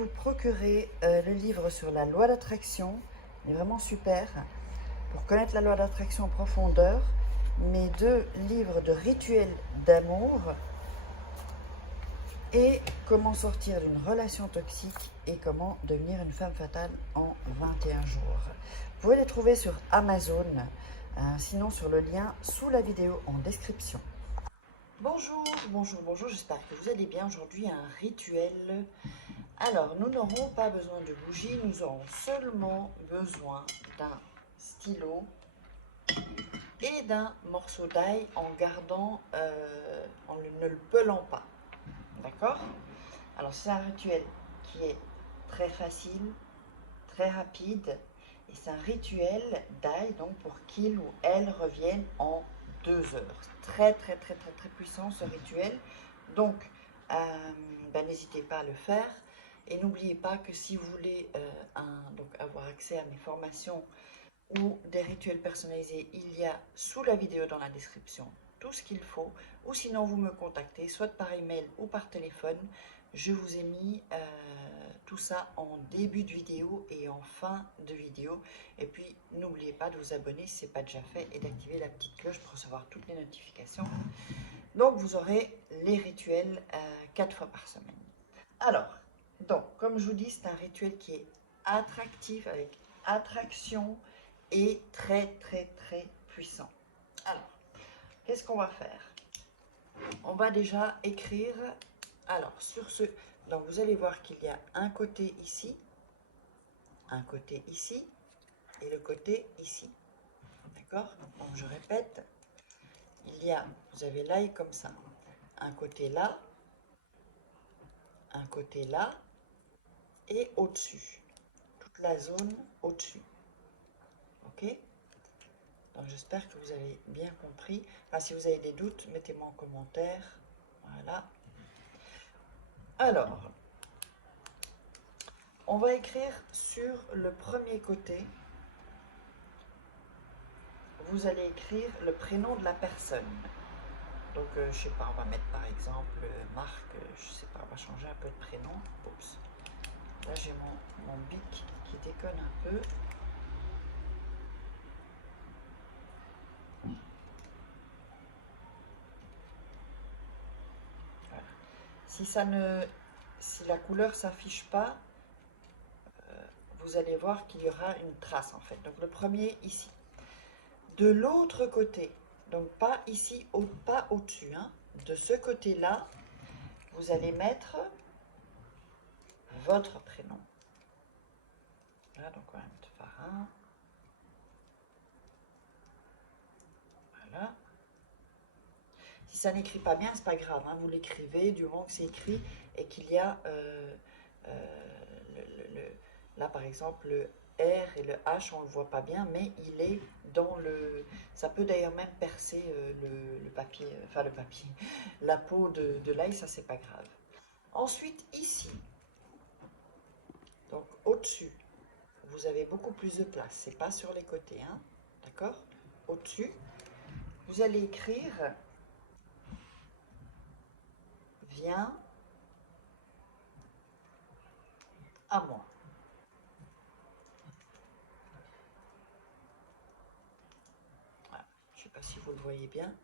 vous procurer le livre sur la loi d'attraction. Il est vraiment super pour connaître la loi d'attraction en profondeur. Mes 2 livres de rituels d'amour et comment sortir d'une relation toxique et comment devenir une femme fatale en 21 jours. Vous pouvez les trouver sur Amazon, sinon sur le lien sous la vidéo en description. Bonjour, bonjour, j'espère que vous allez bien. Aujourd'hui, un rituel. Alors, nous n'aurons pas besoin de bougies, nous aurons seulement besoin d'un stylo et d'un morceau d'ail en gardant, en ne le pelant pas. D'accord? Alors, c'est un rituel qui est très facile, très rapide, et c'est un rituel d'ail, donc pour qu'il ou elle revienne en 2 heures. Très puissant ce rituel. Donc, n'hésitez pas à le faire. Et n'oubliez pas que si vous voulez avoir accès à mes formations ou des rituels personnalisés, il y a sous la vidéo dans la description tout ce qu'il faut. Ou sinon, vous me contactez, soit par email ou par téléphone. Je vous ai mis tout ça en début de vidéo et en fin de vidéo. Et puis, n'oubliez pas de vous abonner si ce n'est pas déjà fait et d'activer la petite cloche pour recevoir toutes les notifications. Donc, vous aurez les rituels 4 fois par semaine. Alors, donc, comme je vous dis, c'est un rituel qui est attractif, avec attraction et très puissant. Alors, qu'est-ce qu'on va faire? On va déjà écrire, alors, sur ce, donc vous allez voir qu'il y a un côté ici et le côté ici. D'accord? Donc, je répète, vous avez l'ail comme ça, un côté là, et au-dessus, toute la zone au-dessus. Ok? Donc j'espère que vous avez bien compris. Enfin, si vous avez des doutes, mettez-moi en commentaire. Voilà. Alors, on va écrire sur le premier côté. Vous allez écrire le prénom de la personne. Donc, je sais pas, on va mettre par exemple Marc, je sais pas, on va changer un peu de prénom. Oups. Là, j'ai mon bic qui déconne un peu. Voilà. Si la couleur s'affiche pas, vous allez voir qu'il y aura une trace en fait. Donc le premier ici. De l'autre côté, donc pas ici, pas au-dessus, hein, de ce côté-là, vous allez mettre votre prénom. Voilà, donc on va mettre Farin. Voilà. Si ça n'écrit pas bien, c'est pas grave, hein, vous l'écrivez du moment que c'est écrit et qu'il y a là par exemple le R et le H, on ne le voit pas bien, mais il est dans le... Ça peut d'ailleurs même percer le papier, enfin le papier, la peau de l'ail, ça c'est pas grave. Ensuite ici, donc au-dessus, vous avez beaucoup plus de place, c'est pas sur les côtés, hein, d'accord? Au-dessus, vous allez écrire viens à moi. Voilà. Je ne sais pas si vous le voyez bien,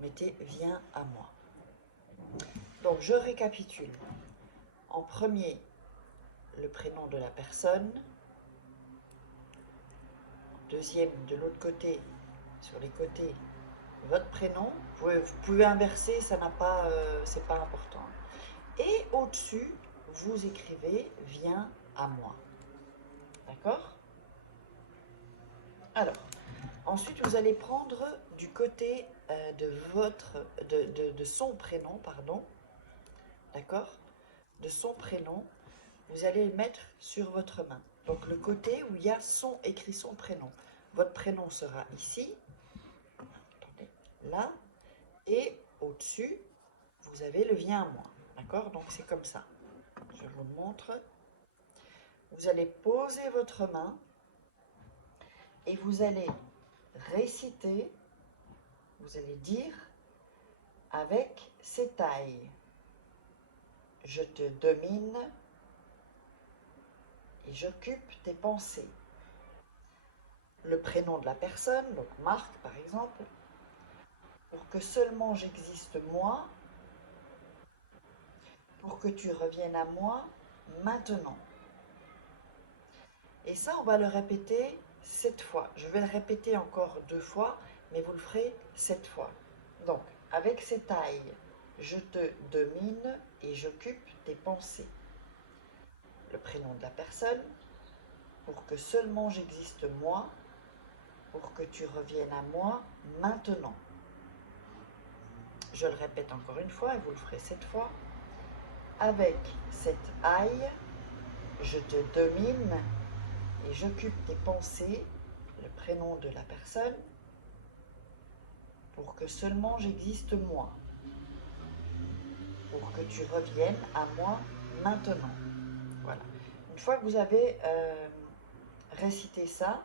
mettez viens à moi. Donc je récapitule. En premier, le prénom de la personne. Deuxième, de l'autre côté, sur les côtés, votre prénom. Vous pouvez inverser, ça n'a pas, c'est pas important. Et au-dessus, vous écrivez viens à moi. D'accord? Alors, ensuite, vous allez prendre du côté de son prénom, pardon. D'accord? De son prénom, vous allez le mettre sur votre main. Donc le côté où il y a écrit son prénom. Votre prénom sera ici, attendez, là, et au-dessus, vous avez le viens à moi. D'accord? Donc c'est comme ça. Je vous le montre. Vous allez poser votre main et vous allez réciter, vous allez dire avec ces tailles. Je te domine, et j'occupe tes pensées. Le prénom de la personne, donc Marc par exemple, pour que seulement j'existe moi, pour que tu reviennes à moi maintenant. Et ça, on va le répéter 7 fois. Je vais le répéter encore 2 fois, mais vous le ferez 7 fois. Donc, avec ces tailles, je te domine et j'occupe tes pensées. Le prénom de la personne, pour que seulement j'existe moi, pour que tu reviennes à moi maintenant. Je le répète encore une fois et vous le ferez 7 fois. Avec cette aille, je te domine et j'occupe tes pensées, le prénom de la personne, pour que seulement j'existe moi, pour que tu reviennes à moi maintenant. Voilà. Une fois que vous avez récité ça,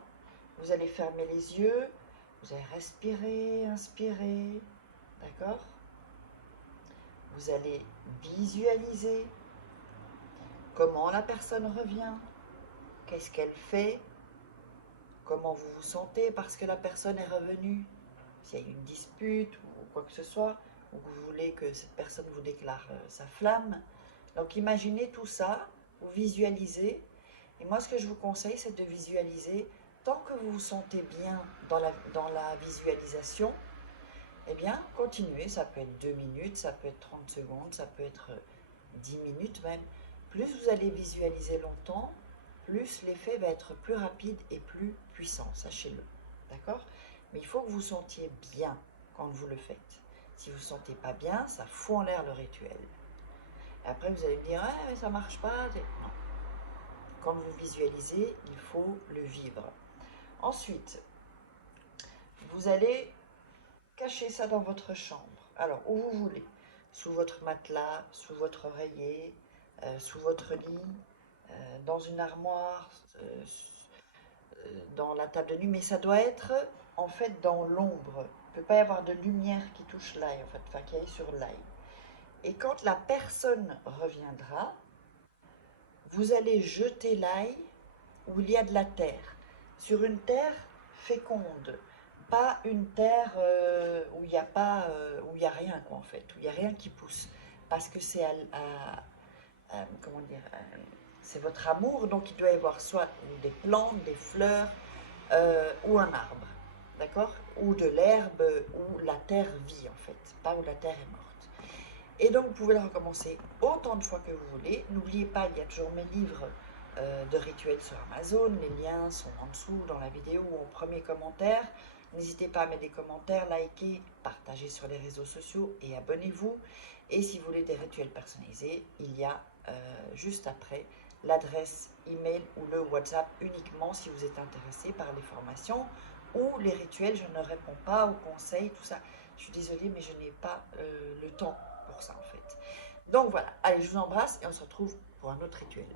vous allez fermer les yeux, vous allez respirer, inspirer, d'accord? Vous allez visualiser comment la personne revient, qu'est-ce qu'elle fait, comment vous vous sentez parce que la personne est revenue, s'il y a une dispute ou quoi que ce soit, ou que vous voulez que cette personne vous déclare sa flamme. Donc imaginez tout ça, vous visualisez, et moi ce que je vous conseille c'est de visualiser, tant que vous vous sentez bien dans la visualisation, eh bien continuez, ça peut être 2 minutes, ça peut être 30 secondes, ça peut être 10 minutes même. Plus vous allez visualiser longtemps, plus l'effet va être plus rapide et plus puissant, sachez-le, d'accord? Mais il faut que vous sentiez bien quand vous le faites. Si vous ne sentez pas bien, ça fout en l'air le rituel. Et après, vous allez me dire, ah, mais ça ne marche pas. Non. Quand vous visualisez, il faut le vivre. Ensuite, vous allez cacher ça dans votre chambre. Alors, où vous voulez. Sous votre matelas, sous votre oreiller, sous votre lit, dans une armoire, dans la table de nuit, mais ça doit être en fait dans l'ombre. Il ne peut pas y avoir de lumière qui touche l'ail, en fait, enfin qui aille sur l'ail. Et quand la personne reviendra, vous allez jeter l'ail où il y a de la terre, sur une terre féconde, pas une terre où il n'y a pas, où il y a rien quoi, en fait, où il n'y a rien qui pousse, parce que c'est comment dire, c'est votre amour, donc il doit y avoir soit des plantes, des fleurs, ou un arbre, d'accord? Ou de l'herbe, où la terre vit en fait, pas où la terre est morte. Et donc vous pouvez le recommencer autant de fois que vous voulez. N'oubliez pas, il y a toujours mes livres de rituels sur Amazon, les liens sont en dessous dans la vidéo ou au premier commentaire. N'hésitez pas à mettre des commentaires, liker, partager sur les réseaux sociaux et abonnez-vous. Et si vous voulez des rituels personnalisés, il y a juste après l'adresse email ou le WhatsApp uniquement si vous êtes intéressé par les formations ou les rituels. Je ne réponds pas aux conseils, tout ça. Je suis désolée, mais je n'ai pas le temps pour ça en fait. Donc voilà, allez, je vous embrasse et on se retrouve pour un autre rituel.